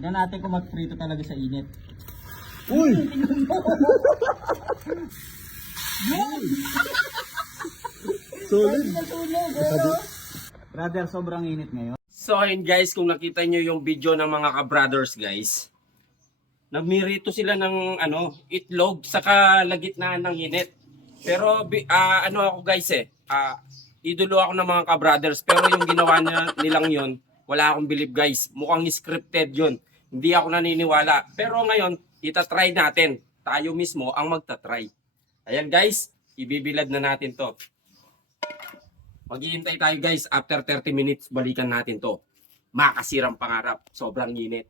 Tingnan natin kung mag-prito talaga sa init. Uy! Solid. Brother, sobrang init ngayon. So ayun guys, kung nakita nyo yung video ng mga ka-brothers guys, nagmirito sila ng itlog sa kalagitnaan ng init. Pero ako guys idolo ako ng mga ka-brothers, pero yung ginawa nilang yon, wala akong believe guys. Mukhang scripted yun. Hindi ako naniniwala. Pero ngayon, itatry natin. Tayo mismo ang magtatry. Ayan guys, ibibilad na natin to. Maghihintay tayo guys, after 30 minutes, balikan natin to. Makasirang pangarap, sobrang init.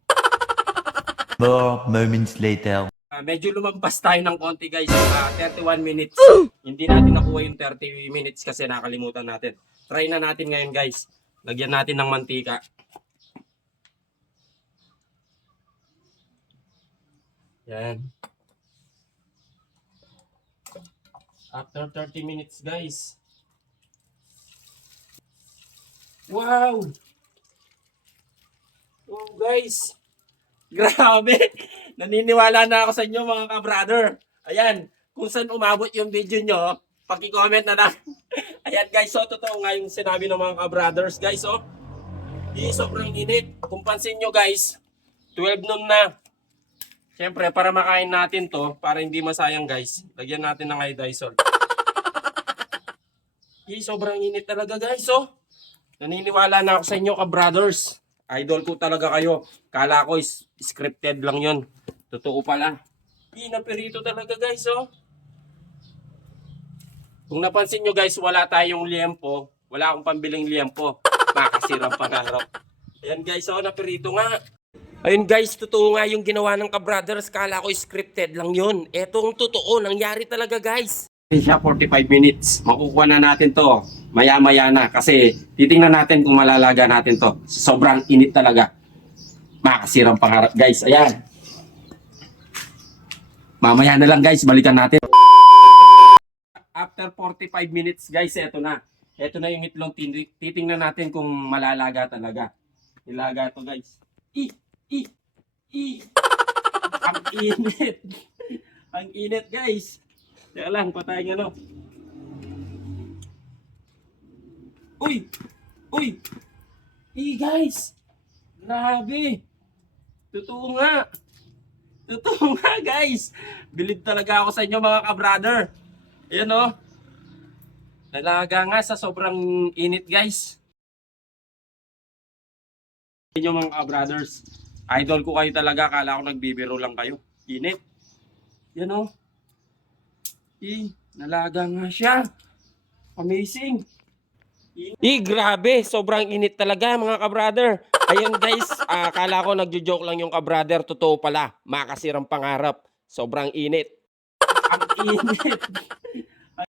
More moments later. Medyo lumagpas tayo ng konti guys, 31 minutes. Hindi natin nakuha yung 30 minutes kasi nakalimutan natin. Try na natin ngayon guys. Lagyan natin ng mantika. Yan. After 30 minutes guys. Wow! Oh guys! Grabe! Naniniwala na ako sa inyo mga ka-brother. Ayan, kung saan umabot yung video nyo, paki-comment na lang. Ayan guys, so totoo nga yung sinabi ng mga ka-brothers guys, oh. Di sobrang init. Kung pansin nyo guys, 12 noon na. Siyempre, para makain natin to, para hindi masayang guys, lagyan natin ng iodizol. Di sobrang init talaga guys, oh. Naniniwala na ako sa inyo ka-brothers. Idol ko talaga kayo. Kala ko scripted lang yon. Totoo pala. Napirito talaga guys, oh. Kung napansin nyo guys, wala tayong liempo. Wala akong pambiling liempo. Makasirang pangarap. Ayan guys, oh, napirito nga. Ayun guys, totoo nga yung ginawa ng ka-brothers. Kala ko scripted lang yon. Etong totoo, nangyari talaga guys. Siya 45 minutes. Makukuha na natin to. Maya-maya na. Kasi titingnan natin kung malalaga natin to. Sobrang init talaga. Makasirang pangarap guys. Ayan. Mamaya na lang guys. Balikan natin. After 45 minutes guys, eto na. Eto na yung itlog. Titingnan natin kung malalaga talaga. Ilaga to guys. Ang init. Ang init guys. Teka lang, patayin ano. Uy! Uy! Guys! Grabe! Totoo nga! Totoo nga guys! Bilib talaga ako sa inyo mga ka-brother. Ayan o. Nalaga nga sa sobrang init guys. Inyo mga ka-brothers. Idol ko kayo talaga. Kala ko nagbibiro lang kayo. Init. Yan o. Nalaga nga siya. Amazing. Grabe. Sobrang init talaga mga ka-brother. Ayun guys, akala ko nagjo-joke lang yung ka-brother. Totoo pala. Makasirang pangarap. Sobrang init. Ang init.